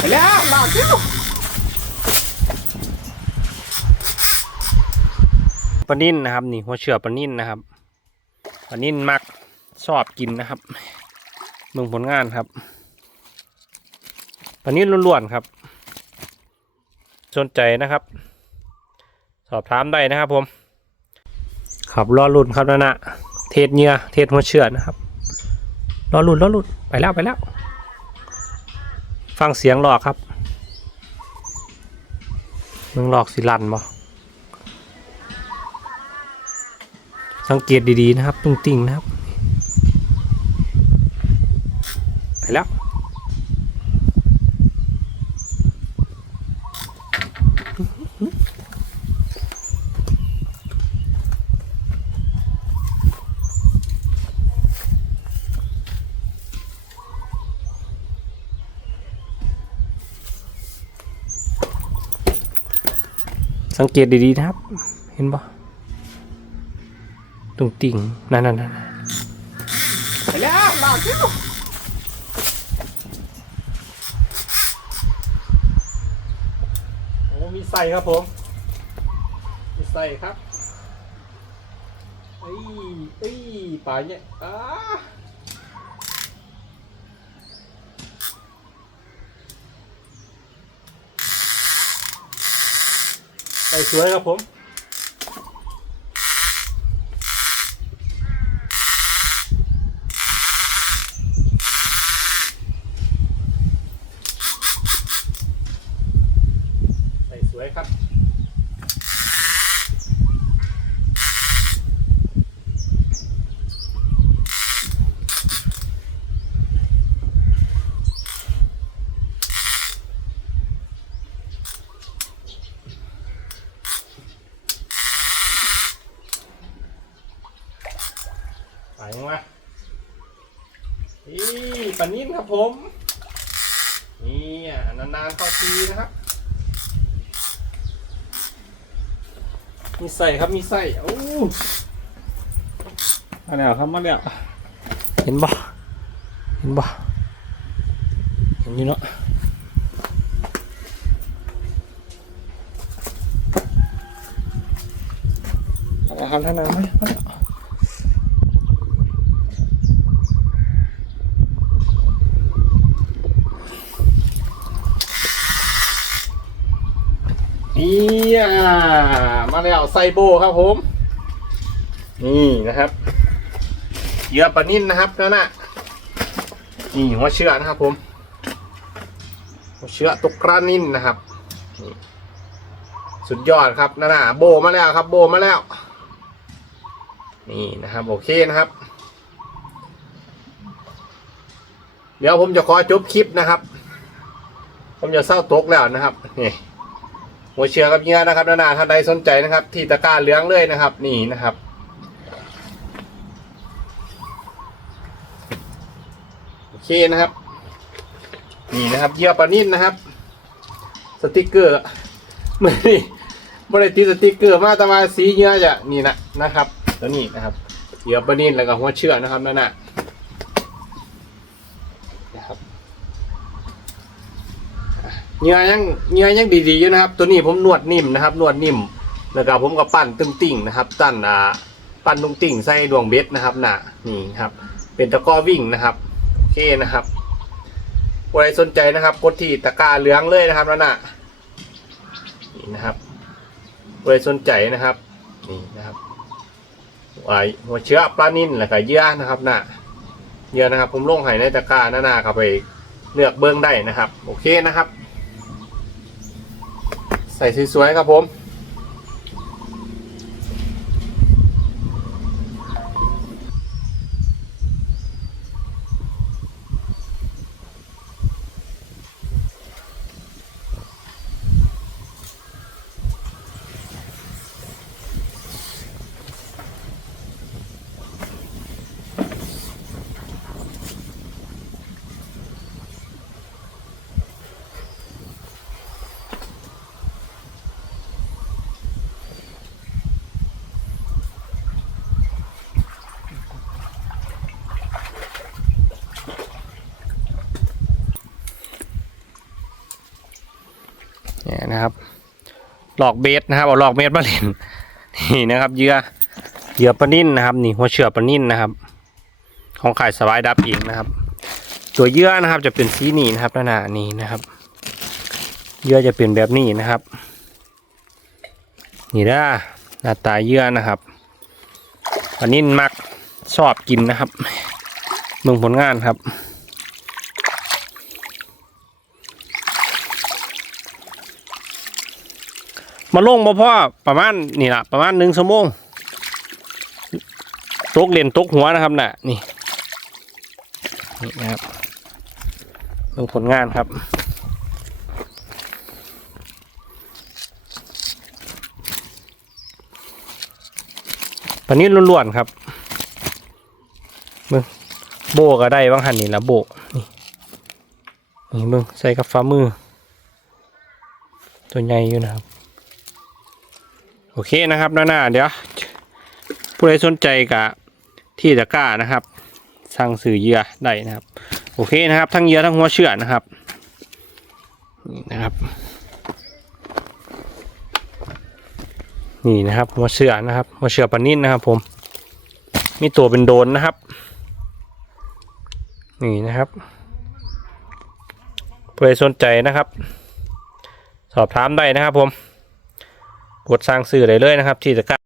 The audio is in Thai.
ไปแล้วมาเร็วปลานิ่นนะครับ นี่หัวเชือปลานิ่นนะครับปลานิ่นมักชอบกินนะครับเมืองผลงานครับปลานิ่นล้วนๆครับ สนใจนะครับ สอบถามได้นะครับผมขับรอรุ่นครับนั่นะเทศเหงื่อเทศหัวเชือนะครับรอรุ่นรอรุ่นไปแล้วไปแล้ว ฟังเสียงหลอกครับมึงหลอกสิลันบ่สังเกตดีๆนะครับ ตุ้งติ่งนะครับ ไปแล้ว สังเกตดีๆนะครับ เห็นปะตุ้งติ่งนั่นนั่นนั่นไปแล้วมาเร็วโอ้มีใส่ครับผม มีใส่ครับเอ้ยเอ้ยปลาเนี่ยอ้า ใส่สวยครับผม ใส่สวยครับ ไปยั งวะนี่ปลานิ่มครับผม นี่อะนานๆเข้าทีนะครับ มีใส่ครับมีใส่โอ้มาแล้วครับมาแล้วเห็นบ่เห็นบ่เห็นอยู่เนาะเอาละครับท่านนายไหมมาแล้ว นี่อะมาแล้วไซโบครับผม นี่นะครับเหยื่อปลานิ่นนะครับนั่นน่ะนี่หัวเชือกนะครับ ผมหัวเชือกตุกกระนิ่นนะครับ สุดยอดครับนั่นน่ะโบมาแล้วครับ โบมาแล้ว นี่นะครับโอเคนะครับ เดี๋ยวผมจะขอจบคลิปนะครับ ผมจะเศร้าตกแล้วนะครับนี่ หัวเชือกกับเหยื่อนะครับนานาท่านใดสนใจนะครับ ที่ตะกร้าเหลืองเลยนะครับ นี่นะครับ โอเคนะครับ นี่นะครับเหยื่อปลานิ่นนะครับ สติกเกอร์เมื่อนี่บริติสติกเกอร์มาแตมาสีเหยื่อจะนี่นะนะครับตัวนี้นะครับเหยื่อปลานิ่นแล้วก็หัวเชือกนะครับนั่นน่ะ เหยื่อยังเหยื่อยังดีๆอยู่นะครับ ตัวนี้ผมนวดนิ่มนะครับ นวดนิ่มแล้วก็ผมก็ปั้นตึงติ่งนะครับตั้นอ่าปั้นตุ้งติ่งใส่ดวงเบ็ดนะครับน่ะนี่ครับ เป็นตะกร้อวิ่งนะครับโอเคนะครับใครสนใจนะครับ กดที่ตะกร้าเหลืองเลยนะครับนั่นน่ะนี่นะครับใครสนใจนะครับนี่นะครับไว้หัวเชื้อปลานิ่นแล้วก็เยื่อนะครับน่ะเยื่อนะครับ ผมลงให้ในตะกร้าหนน่ะเข้าไปเลือกเบื้องได้นะครับ โอเคนะครับ ใส่สวยๆครับผม เนี่ยนะครับ หลอกเบสนะครับเอาหลอกเบสมาเล่นนี่นะครับเหยื่อเหยื่อปลานิ่นนะครับ นี่หัวเชือกปลานิ่นนะครับ ของขายสบายดับเองนะครับ ตัวเหยื่อนะครับจะเป็นสีนี้นะครับหน้าๆนี้นะครับเหยื่อจะเป็นแบบนี้นะครับ นี่ด้าหน้าตาเหยื่อนะครับปลานิ่นมักชอบกินนะครับเมืองผลงานครับ มาลงมาพ่อประมาณนี่ละประมาณหนึ่งชั่วโมงตกเหรียญตกหัวนะครับน่ะนี่นี่นะครับเบิ่งผลงานครับปานนี้ล้วนๆครับเบิ่งโบก็ได้บางหันนี่ละโบนี่นี่เบิ่งใส่กับฟ้ามือ ตัวใหญ่อยู่นะครับ อเคนะครับหน้าเดี๋ยว ผู้ใดสนใจกับที่ตะกร้านะครับ สั่งสื่อเยื่อได้นะครับ โอเคนะครับ ทั้งเยื่อทั้งหัวเชือกนะครับนี่นะครับ นี่นะครับหัวเชือกนะครับหัวเชือกปนิ่นนะครับ ผมมีตัวเป็นโดนนะครับ นี่นะครับผู้ใดสนใจนะครับ สอบถามได้นะครับผม กดสร้างสื่อได้เลยนะครับ ที่ตะกร้า